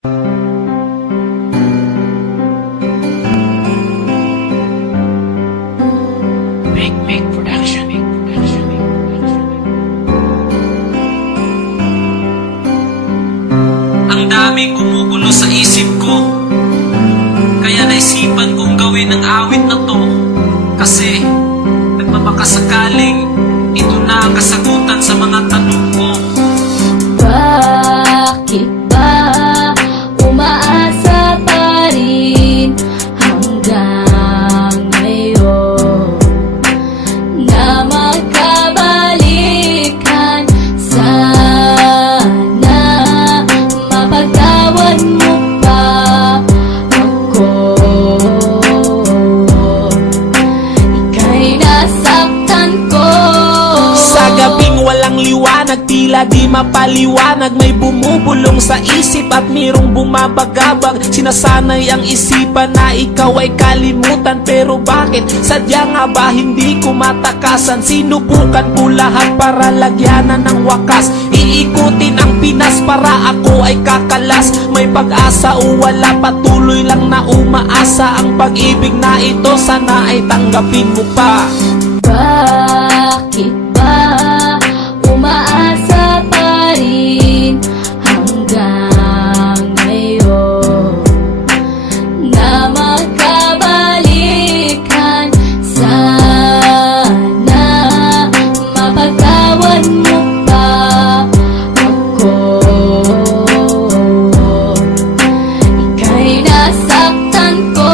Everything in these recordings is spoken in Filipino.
Make production. Ang daming gumugulo sa isip ko, kaya naisipan kong gawin ang awit na to. Kasi nagpapakasakaling ito na ang kasagutan sa mga tanong ko. Bakit ba umaasa pa rin hanggang ngayon na magkabalikan? Sana mapagtawan mo pa ako. Ika'y nasaktan ko. Sa gabing walang liwanag, tila di mapaliwanag, may bumubulong sa isip at mayroong bumabagabag. Sinasanay ang isipan na ikaw ay kalimutan, pero bakit? Sadya nga ba hindi ko matakasan? Sinubukan ko lahat para lagyanan ng wakas. Iikutin ang Pinas para ako ay kakalas. May pag-asa o wala, patuloy lang na umaasa. Ang pag-ibig na ito sana ay tanggapin mo pa. Bakit ba umaasa pa rin hanggang ngayon na magkabalikan? Sana mapagtawan mo pa ako. Ika'y nasaktan ko.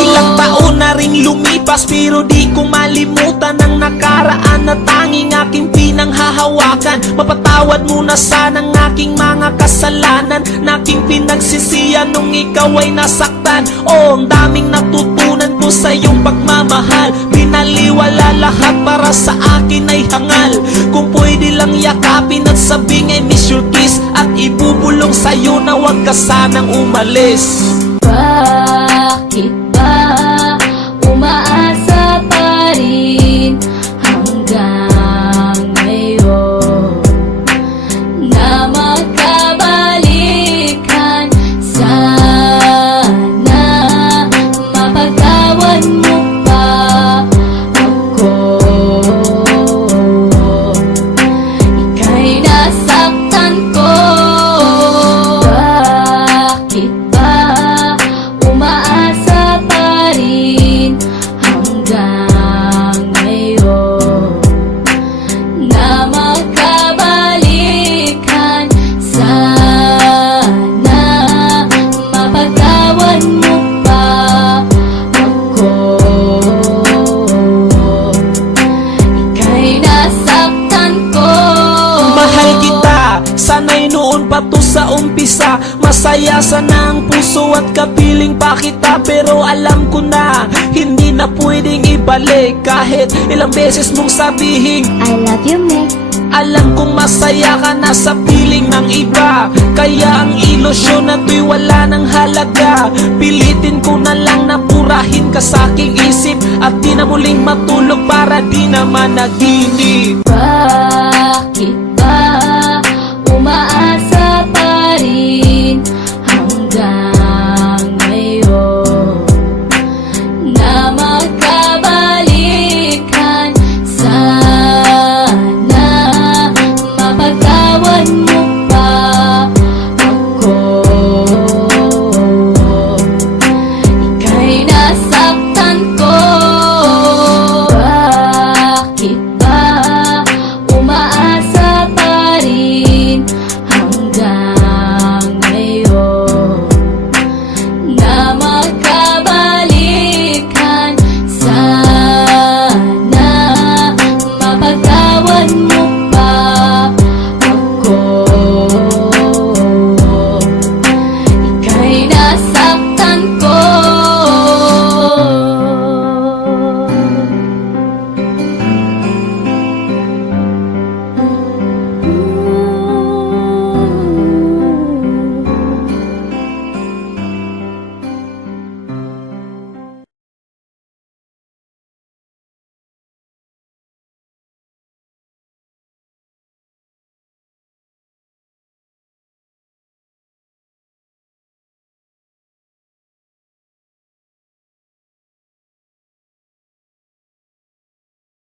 Ilang taon na ring lumipas, pero di ko malimutan ang nakaraan na tanging aking pinanghahawakan. Mapatawad mo na sana ang aking mga kasalanan na aking pinagsisiyan nung ikaw ay nasaktan. Oh, ang daming natutunan ko sa iyong pagmamahal. Binaliwala lahat para sa akin ay hangal. Kung pwede lang yakapin at sabing I miss your kiss, at ibubulong sa'yo na huwag ka sanang umalis. Bakit ba umaasa pa rin hanggang ngayon na magkabalikan? Sana mapagtawan mo pa ako. Ika'y nasaktan ko. Bakit ba umaasa pa rin hanggang ngayon na magkabalikan? Sana mapagtawan mo pa ako. Ika'y nasaktan ko. Mahal kita, sana'y noon pa to sa umpisa. Masaya sana ang puso at kapiling pa kita, pero alam ko na hindi na pwedeng ibalik. Kahit ilang beses mong sabihin I love you, me. alam kong masaya ka na sa piling ng iba. Kaya ang ilusyon na to'y wala ng halaga. Pilitin ko na lang na purahin ka sa aking isip, at di na muling matulog para di na managinip.